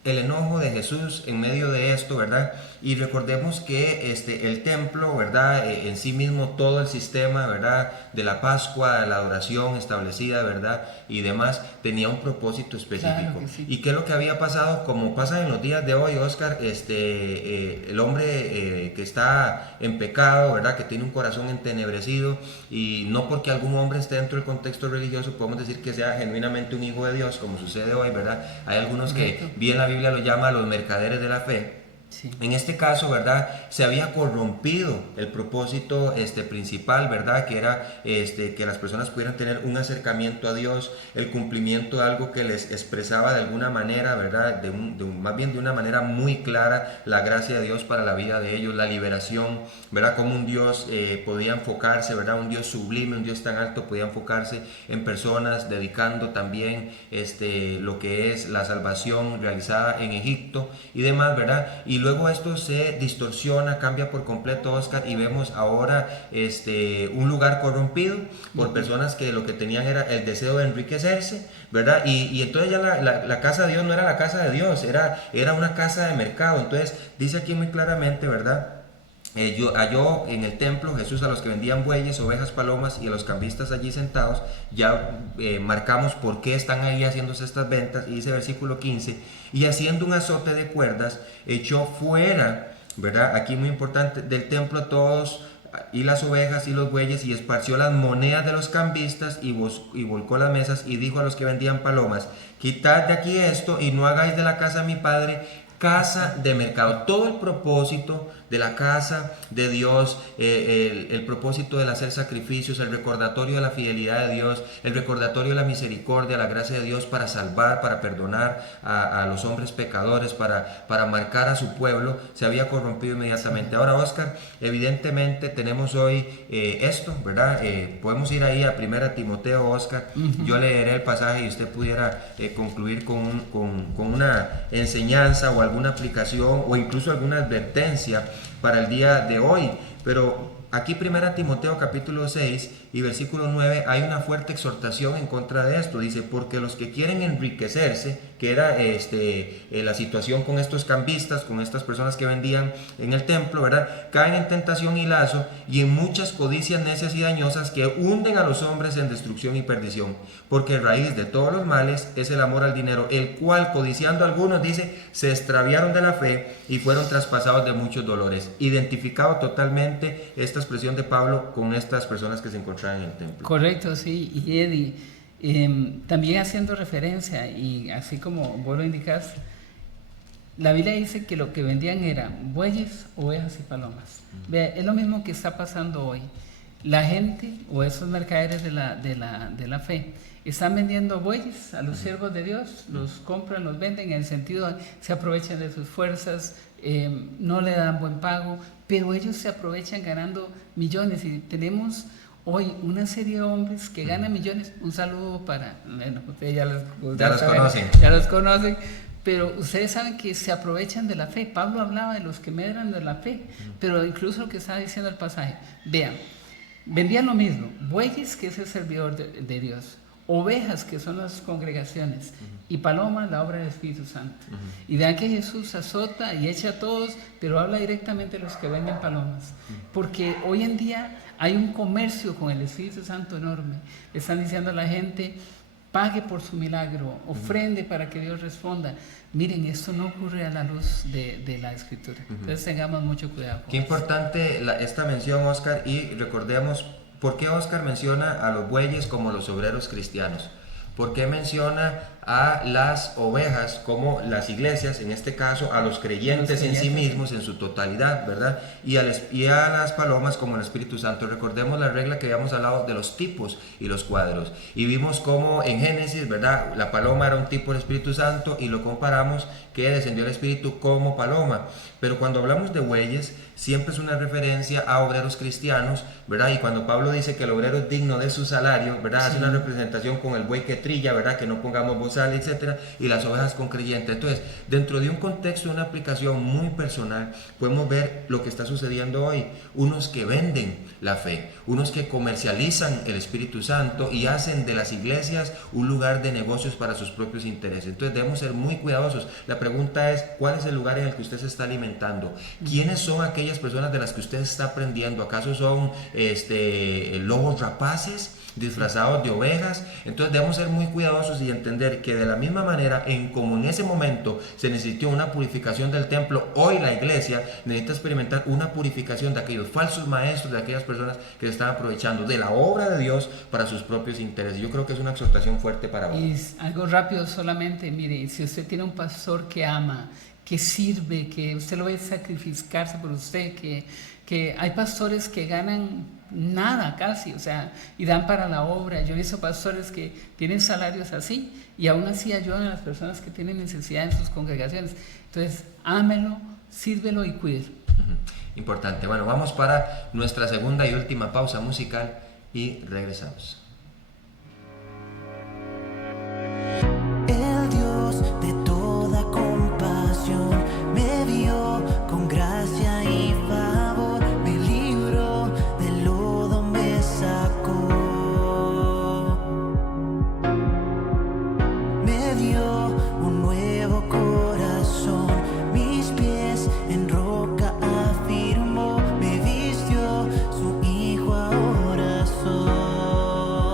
el enojo de Jesús en medio de esto, ¿verdad? Y recordemos que el templo, ¿verdad? En sí mismo todo el sistema, ¿verdad? De la Pascua, de la adoración establecida, ¿verdad? Y demás, tenía un propósito específico. Claro que sí. ¿Y qué es lo que había pasado? Como pasa en los días de hoy, Oscar, el hombre que está en pecado, ¿verdad? Que tiene un corazón entenebrecido, y no porque algún hombre esté dentro del contexto religioso podemos decir que sea genuinamente un hijo de Dios, como sucede hoy, ¿verdad? Hay algunos que bien la Biblia lo llama los mercaderes de la fe. Sí. En este caso, ¿verdad? Se había corrompido el propósito principal, ¿verdad? Que era que las personas pudieran tener un acercamiento a Dios, el cumplimiento de algo que les expresaba de alguna manera, ¿verdad? Más bien de una manera muy clara la gracia de Dios para la vida de ellos, la liberación, ¿verdad? Como un Dios podía enfocarse, ¿verdad? Un Dios sublime, un Dios tan alto podía enfocarse en personas, dedicando también lo que es la salvación realizada en Egipto y demás, ¿verdad? Y luego esto se distorsiona, cambia por completo, Oscar, y vemos ahora un lugar corrompido por personas que lo que tenían era el deseo de enriquecerse, ¿verdad? Y entonces ya la casa de Dios no era la casa de Dios, era una casa de mercado. Entonces dice aquí muy claramente, ¿verdad? Halló en el templo Jesús a los que vendían bueyes, ovejas, palomas, y a los cambistas allí sentados. Ya marcamos por qué están ahí haciéndose estas ventas, y dice versículo 15, y haciendo un azote de cuerdas, echó fuera, ¿verdad? Aquí muy importante, del templo todos, y las ovejas y los bueyes, y esparció las monedas de los cambistas, y volcó las mesas, y dijo a los que vendían palomas, quitad de aquí esto, y no hagáis de la casa de mi padre casa de mercado. Todo el propósito de la casa de Dios, el propósito del hacer sacrificios, el recordatorio de la fidelidad de Dios, el recordatorio de la misericordia, la gracia de Dios para salvar, para perdonar a los hombres pecadores, para marcar a su pueblo, se había corrompido inmediatamente. Ahora, Oscar, evidentemente tenemos hoy esto, ¿verdad? Podemos ir ahí a 1 Timoteo, Oscar. Yo leeré el pasaje y usted pudiera concluir con una enseñanza o alguna aplicación o incluso alguna advertencia para el día de hoy. Pero aquí 1 Timoteo capítulo 6 y versículo 9 hay una fuerte exhortación en contra de esto. Dice, porque los que quieren enriquecerse, que era la situación con estos cambistas, con estas personas que vendían en el templo, ¿verdad? Caen en tentación y lazo y en muchas codicias necias y dañosas que hunden a los hombres en destrucción y perdición, porque raíz de todos los males es el amor al dinero, el cual codiciando algunos, dice, se extraviaron de la fe y fueron traspasados de muchos dolores. Identificado totalmente esta expresión de Pablo con estas personas que se encontraban en el templo. Correcto, sí. Y Eddie, también haciendo referencia, y así como vos lo indicas, la Biblia dice que lo que vendían eran bueyes, ovejas y palomas. Vea, es lo mismo que está pasando hoy. La gente o esos mercaderes de la fe están vendiendo bueyes a los siervos de Dios, los compran, los venden, en el sentido de se aprovechan de sus fuerzas, no le dan buen pago, pero ellos se aprovechan ganando millones. Y tenemos hoy una serie de hombres que ganan millones. Un saludo para, bueno, ustedes ya los conocen, pero ustedes saben que se aprovechan de la fe. Pablo hablaba de los que medran de la fe, pero incluso lo que estaba diciendo el pasaje, vean, vendían lo mismo, bueyes, que es el servidor de Dios, ovejas, que son las congregaciones, y palomas, la obra del Espíritu Santo. Y vean que Jesús azota y echa a todos, pero habla directamente de los que venden palomas, porque hoy en día hay un comercio con el Espíritu Santo enorme. Le están diciendo a la gente, pague por su milagro, ofrende para que Dios responda. Miren, esto no ocurre a la luz de la Escritura. Entonces tengamos mucho cuidado. Qué importante esta mención, Oscar, y recordemos por qué Oscar menciona a los bueyes como los obreros cristianos. ¿Por qué menciona a las ovejas como las iglesias, en este caso a los creyentes en sí mismos, en su totalidad, ¿verdad? Y a las palomas como el Espíritu Santo? Recordemos la regla que habíamos hablado de los tipos y los cuadros. Y vimos cómo en Génesis, ¿verdad? La paloma era un tipo del Espíritu Santo y lo comparamos que descendió el Espíritu como paloma. Pero cuando hablamos de bueyes, siempre es una referencia a obreros cristianos, ¿verdad? Y cuando Pablo dice que el obrero es digno de su salario, ¿verdad? Sí. Hace una representación con el buey que trilla, ¿verdad? Que no pongamos voz sal, etcétera, y las ovejas con creyente. Entonces, dentro de un contexto, de una aplicación muy personal, podemos ver lo que está sucediendo hoy. Unos que venden la fe, unos que comercializan el Espíritu Santo y hacen de las iglesias un lugar de negocios para sus propios intereses. Entonces debemos ser muy cuidadosos. La pregunta es, ¿cuál es el lugar en el que usted se está alimentando? ¿Quiénes son aquellas personas de las que usted está aprendiendo? ¿Acaso son lobos rapaces disfrazados de ovejas? Entonces debemos ser muy cuidadosos y entender que de la misma manera como en ese momento se necesitó una purificación del templo, hoy la iglesia necesita experimentar una purificación de aquellos falsos maestros, de aquellas personas que se están aprovechando de la obra de Dios para sus propios intereses. Yo creo que es una exhortación fuerte para hoy. Y algo rápido solamente, mire, si usted tiene un pastor que ama, que sirve, que usted lo ve sacrificarse por usted, que hay pastores que ganan nada casi, o sea, y dan para la obra. Yo he visto pastores que tienen salarios así y aún así ayudan a las personas que tienen necesidad en sus congregaciones. Entonces, ámelo, sírvelo y cuídelo. Importante. Bueno, vamos para nuestra segunda y última pausa musical y regresamos. El Dios de toda compasión me vio con gracia y favor, me libró del lodo, me sacó, me dio un nuevo corazón, mis pies en roca afirmó, me vistió su hijo ahora soy.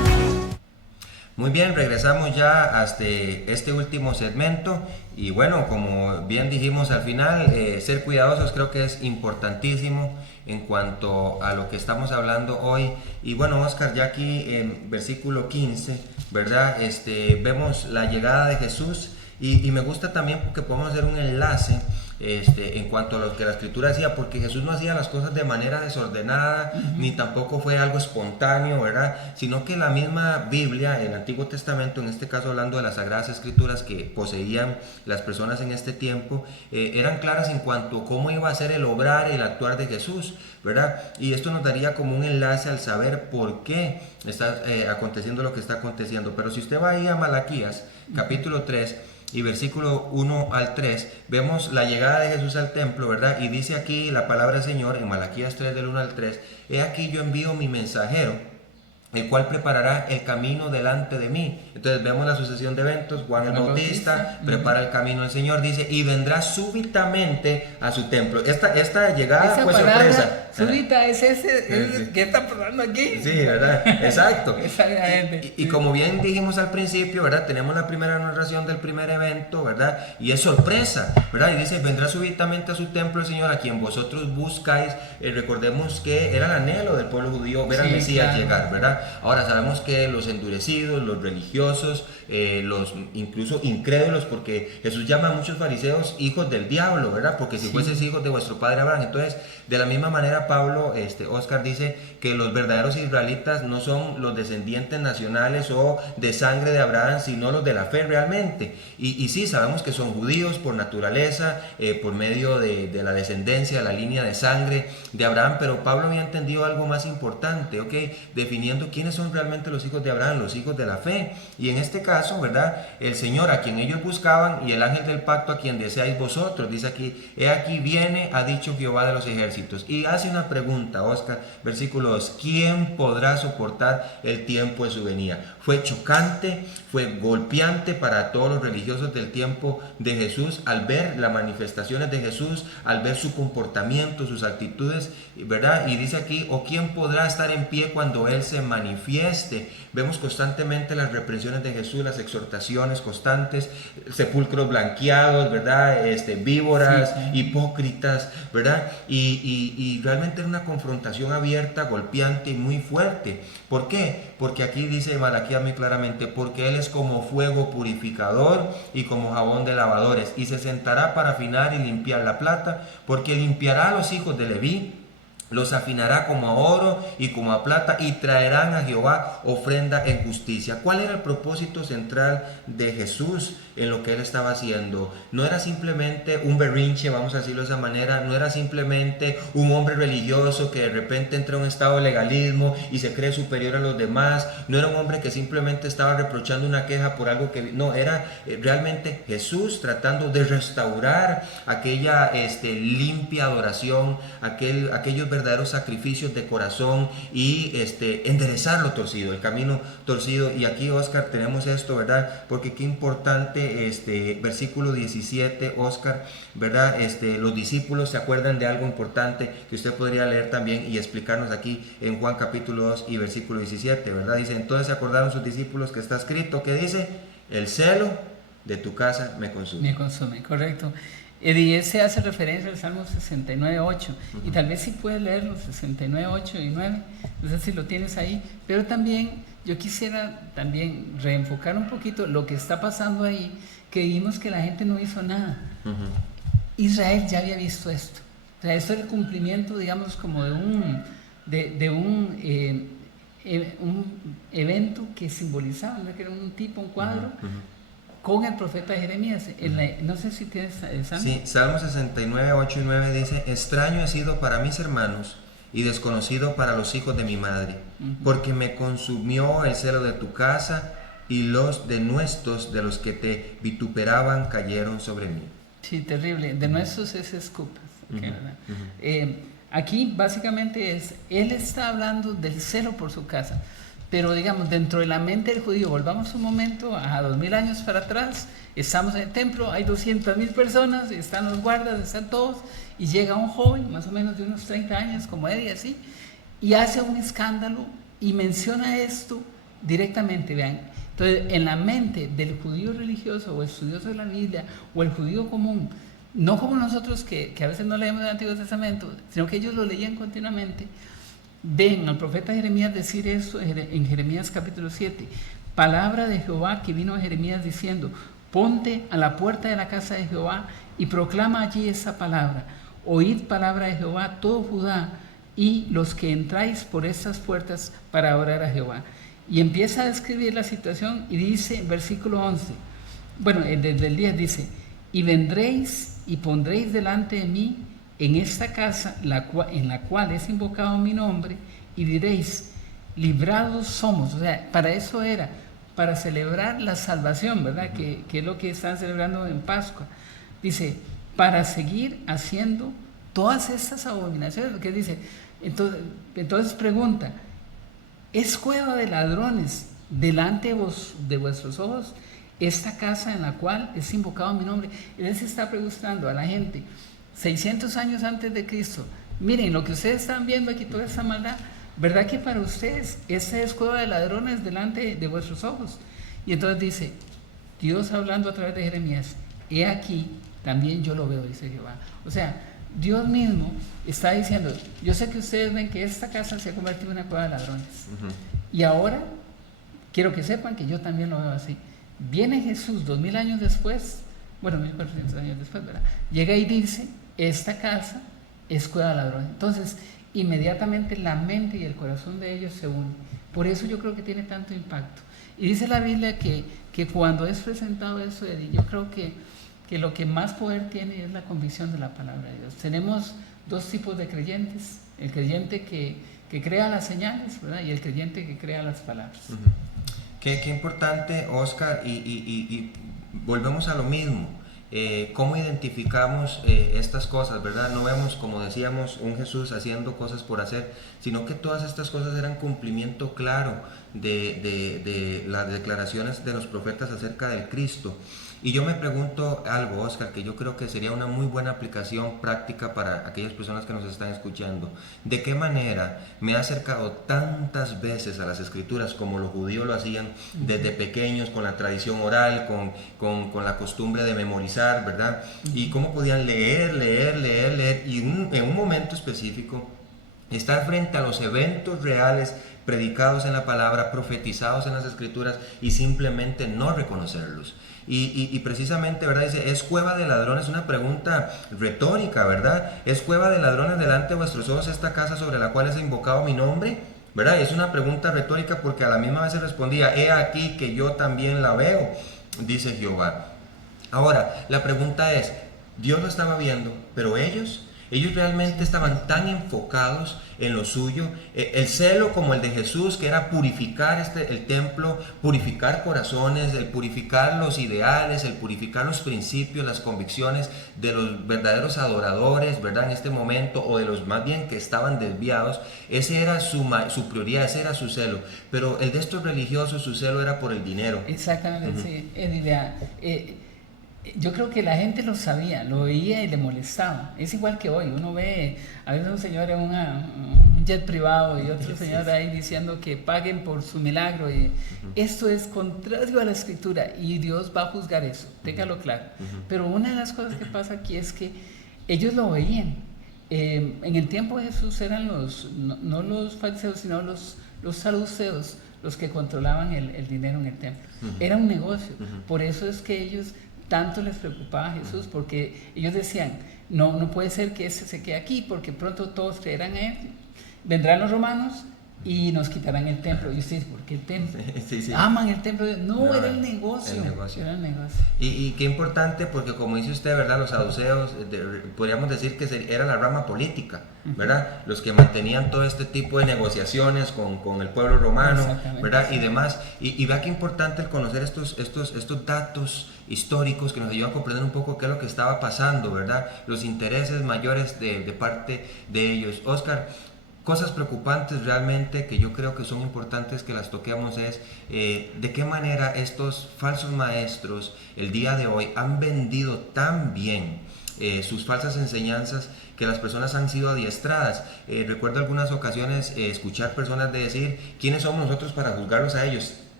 Muy bien, regresamos ya hasta este último segmento y bueno, como bien dijimos al final, ser cuidadosos creo que es importantísimo en cuanto a lo que estamos hablando hoy. Y bueno, Oscar, ya aquí en versículo 15, ¿verdad? Vemos la llegada de Jesús y me gusta también porque podemos hacer un enlace en cuanto a lo que la escritura decía, porque Jesús no hacía las cosas de manera desordenada, ni tampoco fue algo espontáneo, ¿verdad? Sino que la misma Biblia, el Antiguo Testamento, en este caso hablando de las Sagradas Escrituras que poseían las personas en este tiempo, eran claras en cuanto a cómo iba a ser el obrar, el actuar de Jesús, ¿verdad? Y esto nos daría como un enlace al saber por qué está aconteciendo lo que está aconteciendo. Pero si usted va ahí a Malaquías, capítulo 3, y versículo 1 al 3, vemos la llegada de Jesús al templo, ¿verdad? Y dice aquí la palabra del Señor en Malaquías 3 del 1 al 3, he aquí yo envío mi mensajero, el cual preparará el camino delante de mí. Entonces vemos la sucesión de eventos. Juan el Bautista prepara el camino del Señor, dice, y vendrá súbitamente a su templo. Esta llegada esa fue palabra, sorpresa. Súbita es ese ¿qué está pasando aquí? Sí, ¿verdad? Exacto. Exactamente. Y como bien dijimos al principio, ¿verdad? Tenemos la primera narración del primer evento, ¿verdad? Y es sorpresa, ¿verdad? Y dice, vendrá súbitamente a su templo el Señor, a quien vosotros buscáis. Recordemos que era el anhelo del pueblo judío ver al Mesías llegar, ¿verdad? Ahora sabemos que los endurecidos, los religiosos, los incluso incrédulos, porque Jesús llama a muchos fariseos hijos del diablo, ¿verdad? Porque si fueses hijos de vuestro padre Abraham. Entonces, de la misma manera Pablo, Oscar dice que los verdaderos israelitas no son los descendientes nacionales o de sangre de Abraham, sino los de la fe realmente. Y sí, sabemos que son judíos por naturaleza, por medio de la descendencia, la línea de sangre de Abraham, pero Pablo había entendido algo más importante, ¿ok? Definiendo quiénes son realmente los hijos de Abraham, los hijos de la fe. Y en este caso, ¿verdad? El Señor a quien ellos buscaban y el ángel del pacto a quien deseáis vosotros. Dice aquí, he aquí viene, ha dicho Jehová de los ejércitos. Y hace una pregunta, Oscar, versículo 2, ¿quién podrá soportar el tiempo de su venida? Fue chocante, fue golpeante para todos los religiosos del tiempo de Jesús al ver las manifestaciones de Jesús, al ver su comportamiento, sus actitudes, ¿verdad? Y dice aquí, ¿o quién podrá estar en pie cuando Él se manifieste? Vemos constantemente las reprensiones de Jesús, las exhortaciones constantes, sepulcros blanqueados, ¿verdad? Víboras, hipócritas, ¿verdad? Y realmente era una confrontación abierta, golpeante y muy fuerte. ¿Por qué? Porque aquí dice Malaquías muy claramente, porque Él es como fuego purificador y como jabón de lavadores, y se sentará para afinar y limpiar la plata, porque limpiará a los hijos de Leví, los afinará como a oro y como a plata, y traerán a Jehová ofrenda en justicia. ¿Cuál era el propósito central de Jesús en lo que Él estaba haciendo? No era simplemente un berrinche, vamos a decirlo de esa manera, no era simplemente un hombre religioso que de repente entra en un estado de legalismo y se cree superior a los demás, no era un hombre que simplemente estaba reprochando una queja por algo que... No, era realmente Jesús tratando de restaurar aquella limpia adoración, aquellos verdaderos sacrificios de corazón y enderezar lo torcido, el camino torcido. Y aquí, Oscar, tenemos esto, ¿verdad? Porque qué importante, versículo 17, Oscar, ¿verdad? Los discípulos se acuerdan de algo importante que usted podría leer también y explicarnos aquí en Juan capítulo 2 y versículo 17, ¿verdad? Dice, entonces se acordaron sus discípulos que está escrito, que dice, el celo de tu casa me consume. Me consume, correcto. Y ese hace referencia al Salmo 69.8, y tal vez sí puedes leer los 69.8 y 9, no sé si lo tienes ahí, pero también yo quisiera también reenfocar un poquito lo que está pasando ahí, que vimos que la gente no hizo nada. Israel ya había visto esto, o sea, esto era el cumplimiento, digamos, como de un evento que simbolizaba, ¿no? Que era un tipo, un cuadro, con el profeta Jeremías. No sé si tienes Salmo. Sí, Salmo 69, 8 y 9 dice, extraño he sido para mis hermanos y desconocido para los hijos de mi madre, porque me consumió el celo de tu casa y los denuestos de los que te vituperaban cayeron sobre mí. Sí, terrible. Denuestos es escupas. Aquí básicamente él está hablando del celo por su casa. Pero digamos, dentro de la mente del judío, volvamos un momento a 2000 años para atrás, estamos en el templo, hay 200,000 personas, están los guardas, están todos, y llega un joven, más o menos de unos 30 años, como Eddie, así, y hace un escándalo y menciona esto directamente, vean, Entonces, en la mente del judío religioso o estudioso de la Biblia o el judío común, no como nosotros que a veces no leemos el Antiguo Testamento, sino que ellos lo leían continuamente, ven al profeta Jeremías decir eso en Jeremías capítulo 7. Palabra de Jehová que vino a Jeremías diciendo: ponte a la puerta de la casa de Jehová y proclama allí esa palabra. Oíd palabra de Jehová todo Judá y los que entráis por estas puertas para orar a Jehová. Y empieza a describir la situación y dice en versículo 11, bueno, desde el 10 dice: y vendréis y pondréis delante de mí en esta casa en la cual es invocado mi nombre, y diréis: librados somos. O sea, para eso era, para celebrar la salvación, ¿verdad? Que es lo que están celebrando en Pascua. Dice, para seguir haciendo todas estas abominaciones. Que dice, entonces pregunta, ¿es cueva de ladrones delante de vuestros ojos esta casa en la cual es invocado mi nombre? Él se está preguntando a la gente 600 años antes de Cristo: miren lo que ustedes están viendo aquí, toda esta maldad, ¿verdad que para ustedes esta es cueva de ladrones delante de vuestros ojos? Y entonces dice Dios hablando a través de Jeremías: he aquí, también yo lo veo, dice Jehová. O sea, Dios mismo está diciendo: yo sé que ustedes ven que esta casa se ha convertido en una cueva de ladrones, y ahora quiero que sepan que yo también lo veo así. Viene Jesús 2000 años después, bueno, 1400 años después, ¿verdad? Llega y dice: esta casa es cueva de ladrones. Entonces, inmediatamente la mente y el corazón de ellos se unen. Por eso yo creo que tiene tanto impacto. Y dice la Biblia que cuando es presentado eso, yo creo que lo que más poder tiene es la convicción de la palabra de Dios. Tenemos dos tipos de creyentes: el creyente que crea las señales, ¿verdad? Y el creyente que crea las palabras. Qué importante, Oscar, y volvemos a lo mismo. ¿Cómo identificamos estas cosas, verdad? No vemos, como decíamos, un Jesús haciendo cosas por hacer, sino que todas estas cosas eran cumplimiento claro de las declaraciones de los profetas acerca del Cristo. Y yo me pregunto algo, Oscar, que yo creo que sería una muy buena aplicación práctica para aquellas personas que nos están escuchando. ¿De qué manera me he acercado tantas veces a las Escrituras como los judíos lo hacían desde pequeños, con la tradición oral, con la costumbre de memorizar, ¿verdad? Y cómo podían leer, y en un momento específico estar frente a los eventos reales predicados en la palabra, profetizados en las Escrituras, y simplemente no reconocerlos. Y precisamente, ¿verdad? Dice, ¿es cueva de ladrones? Una pregunta retórica, ¿verdad? ¿Es cueva de ladrones delante de vuestros ojos esta casa sobre la cual es invocado mi nombre? ¿Verdad? Y es una pregunta retórica porque a la misma vez se respondía: he aquí que yo también la veo, dice Jehová. Ahora, la pregunta es, Dios lo estaba viendo, pero ellos realmente estaban tan enfocados en lo suyo, el celo como el de Jesús, que era purificar el templo, purificar corazones, el purificar los ideales, el purificar los principios, las convicciones de los verdaderos adoradores, ¿verdad? En este momento, o de los más bien que estaban desviados. Ese era su prioridad, ese era su celo. Pero el de estos religiosos, su celo era por el dinero. Exactamente, sí. Yo creo que la gente lo sabía, lo veía y le molestaba. Es igual que hoy, uno ve a veces un señor en un jet privado y otro señor ahí diciendo que paguen por su milagro. Y esto es contrario a la Escritura y Dios va a juzgar eso, téngalo claro. Pero una de las cosas que pasa aquí es que ellos lo veían. En el tiempo de Jesús eran no los fariseos, sino los saduceos los que controlaban el dinero en el templo. Era un negocio. Por eso es que ellos tanto les preocupaba a Jesús, porque ellos decían: no puede ser que este se quede aquí, porque pronto todos creerán en él, vendrán los romanos y nos quitarán el templo. Y ustedes, ¿por qué el templo? Sí. Aman el templo. No, era el negocio. Era el negocio. Y qué importante, porque como dice usted, ¿verdad? Los saduceos, podríamos decir que era la rama política, ¿verdad? Los que mantenían todo este tipo de negociaciones con el pueblo romano, ¿verdad? Y demás. Y vea qué importante el conocer estos datos históricos que nos ayudan a comprender un poco qué es lo que estaba pasando, ¿verdad? Los intereses mayores de parte de ellos. Oscar, cosas preocupantes realmente que yo creo que son importantes que las toquemos es de qué manera estos falsos maestros el día de hoy han vendido tan bien sus falsas enseñanzas que las personas han sido adiestradas. Recuerdo algunas ocasiones escuchar personas decir: ¿quiénes somos nosotros para juzgarlos a ellos?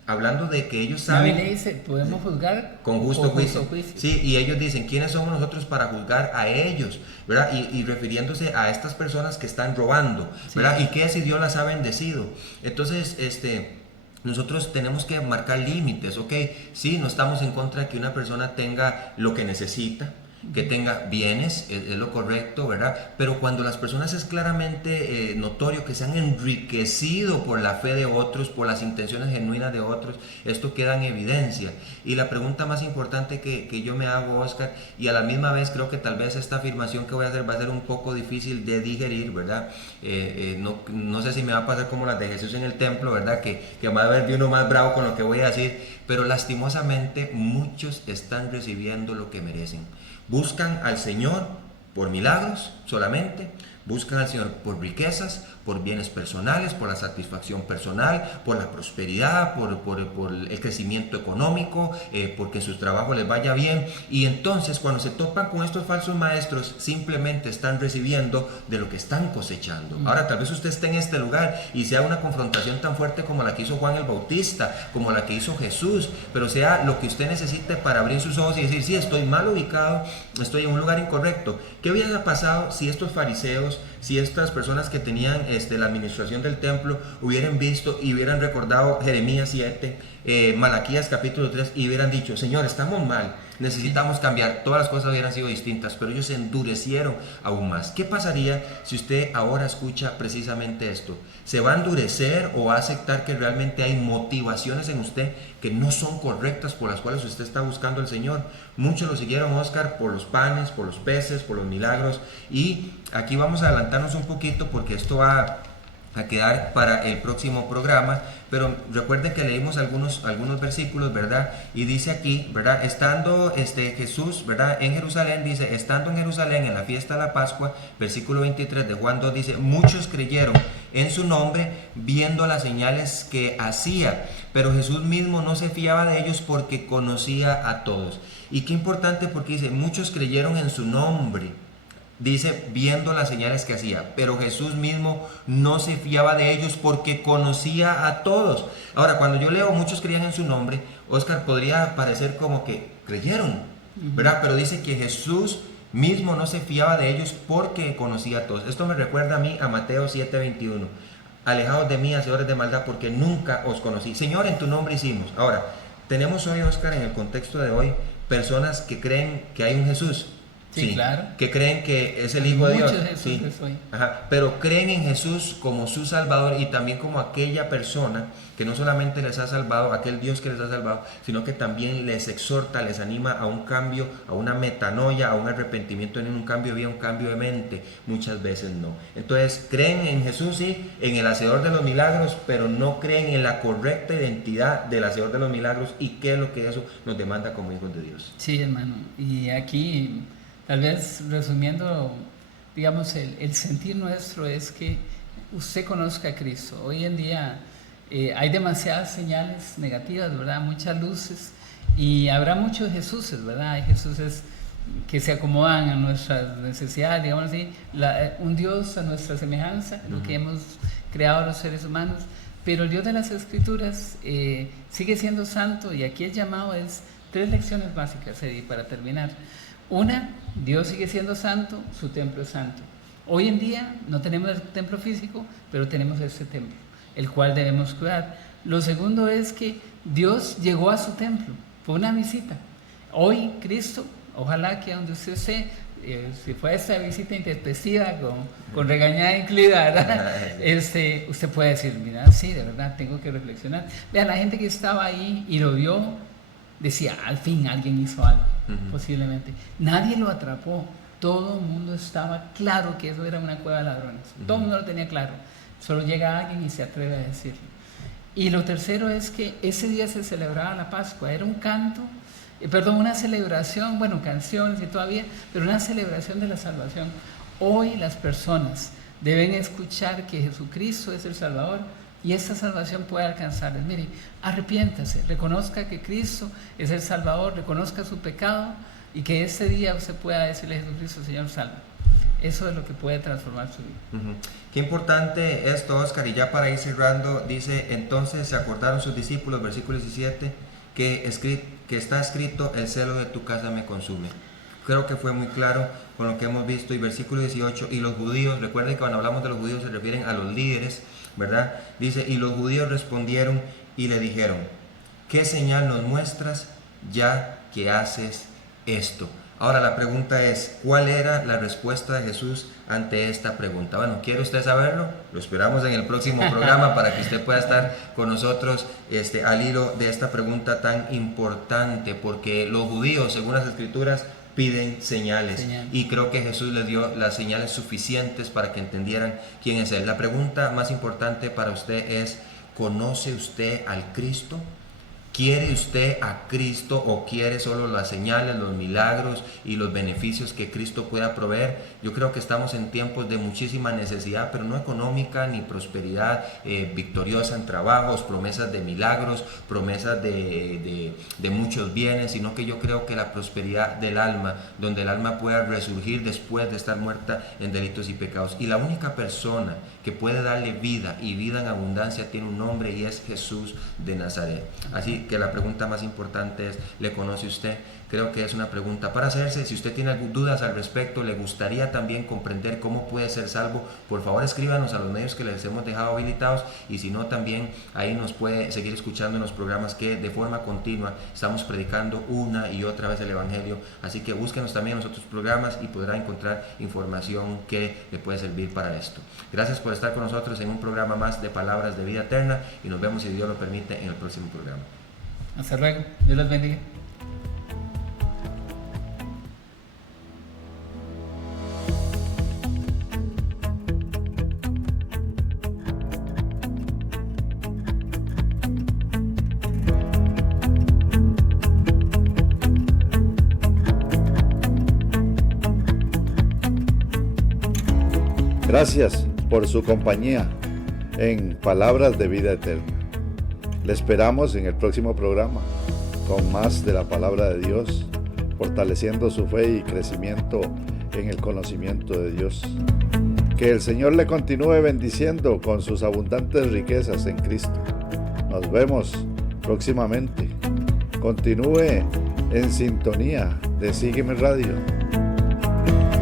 hablando de que ellos La saben... Biblia dice, podemos juzgar con justo juicio. Sí, y ellos dicen, ¿quiénes somos nosotros para juzgar a ellos? ¿Verdad? Y refiriéndose a estas personas que están robando, ¿verdad? Y que si Dios las ha bendecido. Entonces, nosotros tenemos que marcar límites, ¿ok? Sí, no estamos en contra de que una persona tenga lo que necesita, que tenga bienes, es lo correcto, ¿verdad? Pero cuando las personas es claramente notorio que se han enriquecido por la fe de otros, por las intenciones genuinas de otros, esto queda en evidencia. Y la pregunta más importante que yo me hago, Oscar, y a la misma vez creo que tal vez esta afirmación que voy a hacer va a ser un poco difícil de digerir, ¿verdad? No sé si me va a pasar como las de Jesús en el templo, ¿verdad? Que va a haber uno más bravo con lo que voy a decir, pero lastimosamente muchos están recibiendo lo que merecen. Buscan al Señor por milagros solamente, buscan al Señor por riquezas, por bienes personales, por la satisfacción personal, por la prosperidad, por el crecimiento económico, porque en su trabajo les vaya bien. Y entonces cuando se topan con estos falsos maestros, simplemente están recibiendo de lo que están cosechando. Ahora, tal vez usted esté en este lugar y sea una confrontación tan fuerte como la que hizo Juan el Bautista, como la que hizo Jesús, pero sea lo que usted necesite para abrir sus ojos y decir, sí, estoy mal ubicado, estoy en un lugar incorrecto. ¿Qué hubiera pasado si estos fariseos, si estas personas que tenían la administración del templo hubieran visto y hubieran recordado Jeremías 7, Malaquías capítulo 3 y hubieran dicho, Señor, estamos mal, necesitamos cambiar? Todas las cosas hubieran sido distintas, pero ellos se endurecieron aún más. ¿Qué pasaría si usted ahora escucha precisamente esto? ¿Se va a endurecer o va a aceptar que realmente hay motivaciones en usted que no son correctas por las cuales usted está buscando al Señor? Muchos lo siguieron, Oscar, por los panes, por los peces, por los milagros, y aquí vamos a adelantarnos un poquito porque esto va a quedar para el próximo programa, pero recuerden que leímos algunos versículos, ¿verdad? Y dice aquí, ¿verdad? Estando Jesús, ¿verdad? En Jerusalén, dice, estando en Jerusalén en la fiesta de la Pascua, versículo 23 de Juan 2, dice, muchos creyeron en su nombre viendo las señales que hacía, pero Jesús mismo no se fiaba de ellos porque conocía a todos. Y qué importante, porque dice, muchos creyeron en su nombre. Dice, viendo las señales que hacía, pero Jesús mismo no se fiaba de ellos porque conocía a todos. Ahora, cuando yo leo muchos creían en su nombre, Oscar, podría parecer como que creyeron, ¿verdad? Pero dice que Jesús mismo no se fiaba de ellos porque conocía a todos. Esto me recuerda a mí a Mateo 7:21. Alejaos de mí, hacedores de maldad, porque nunca os conocí. Señor, en tu nombre hicimos. Ahora, tenemos hoy, Oscar, en el contexto de hoy, personas que creen que hay un Jesús. Sí, claro. Que creen que es el Hijo de Dios. Sí. Pero creen en Jesús como su Salvador y también como aquella persona que no solamente les ha salvado, aquel Dios que les ha salvado, sino que también les exhorta, les anima a un cambio, a una metanoia, a un arrepentimiento, en un cambio de vida, un cambio de mente. Muchas veces no. Entonces creen en Jesús, sí, en el hacedor de los milagros, pero no creen en la correcta identidad del hacedor de los milagros y qué es lo que eso nos demanda como hijos de Dios. Sí, hermano. Y aquí, tal vez resumiendo, digamos, el sentir nuestro es que usted conozca a Cristo. Hoy en día hay demasiadas señales negativas, ¿verdad? Muchas luces, y habrá muchos Jesuses, ¿verdad? Hay Jesuses que se acomodan a nuestras necesidades, digamos así, un Dios a nuestra semejanza, lo que hemos creado los seres humanos, pero el Dios de las Escrituras sigue siendo santo, y aquí el llamado es 3 lecciones básicas, Eddie, para terminar. Una, Dios sigue siendo santo, su templo es santo. Hoy en día no tenemos el templo físico, pero tenemos este templo, el cual debemos cuidar. Lo segundo es que Dios llegó a su templo, fue una visita. Hoy Cristo, ojalá que donde usted esté, si fue esta visita intempestiva con regañada incluida, ¿verdad? Usted puede decir, mira, sí, de verdad, tengo que reflexionar. Vean, la gente que estaba ahí y lo vio, decía, al fin alguien hizo algo, posiblemente. Nadie lo atrapó, todo el mundo estaba claro que eso era una cueva de ladrones, todo el mundo lo tenía claro, solo llega alguien y se atreve a decirlo. Y lo tercero es que ese día se celebraba la Pascua, era un canto, una celebración, bueno, canciones y todavía, pero una celebración de la salvación. Hoy las personas deben escuchar que Jesucristo es el Salvador, y esta salvación puede alcanzarles. Mire, arrepiéntase, reconozca que Cristo es el Salvador, reconozca su pecado, y que ese día usted pueda decirle a Jesucristo, Señor, salva. eso es lo que puede transformar su vida. Ujú. Qué importante esto, Oscar, y ya para ir cerrando, dice, entonces se acordaron sus discípulos, versículo 17, que está escrito, el celo de tu casa me consume. Creo que fue muy claro con lo que hemos visto. Y versículo 18, y los judíos, recuerden que cuando hablamos de los judíos se refieren a los líderes, ¿verdad? Dice, y los judíos respondieron y le dijeron, ¿qué señal nos muestras ya que haces esto? Ahora la pregunta es, ¿cuál era la respuesta de Jesús ante esta pregunta? Bueno, ¿quiere usted saberlo? Lo esperamos en el próximo programa para que usted pueda estar con nosotros al hilo de esta pregunta tan importante, porque los judíos, según las Escrituras, piden señales. Y creo que Jesús les dio las señales suficientes para que entendieran quién es Él. La pregunta más importante para usted es, ¿conoce usted al Cristo? ¿Quiere usted a Cristo o quiere solo las señales, los milagros y los beneficios que Cristo pueda proveer? Yo creo que estamos en tiempos de muchísima necesidad, pero no económica ni prosperidad victoriosa en trabajos, promesas de milagros, promesas de muchos bienes, sino que yo creo que la prosperidad del alma, donde el alma pueda resurgir después de estar muerta en delitos y pecados. Y la única persona que puede darle vida y vida en abundancia tiene un nombre y es Jesús de Nazaret. Así que la pregunta más importante es, ¿le conoce usted? Creo que es una pregunta para hacerse. Si usted tiene dudas al respecto, le gustaría también comprender cómo puede ser salvo, por favor escríbanos a los medios que les hemos dejado habilitados, y si no, también ahí nos puede seguir escuchando en los programas que de forma continua estamos predicando una y otra vez el Evangelio. Así que búsquenos también en los otros programas y podrá encontrar información que le puede servir para esto. Gracias por estar con nosotros en un programa más de Palabras de Vida Eterna, y nos vemos, si Dios lo permite, en el próximo programa. Hasta luego. Dios los bendiga. Gracias por su compañía en Palabras de Vida Eterna. Le esperamos en el próximo programa con más de la palabra de Dios, fortaleciendo su fe y crecimiento en el conocimiento de Dios. Que el Señor le continúe bendiciendo con sus abundantes riquezas en Cristo. Nos vemos próximamente. Continúe en sintonía de Sígueme Radio.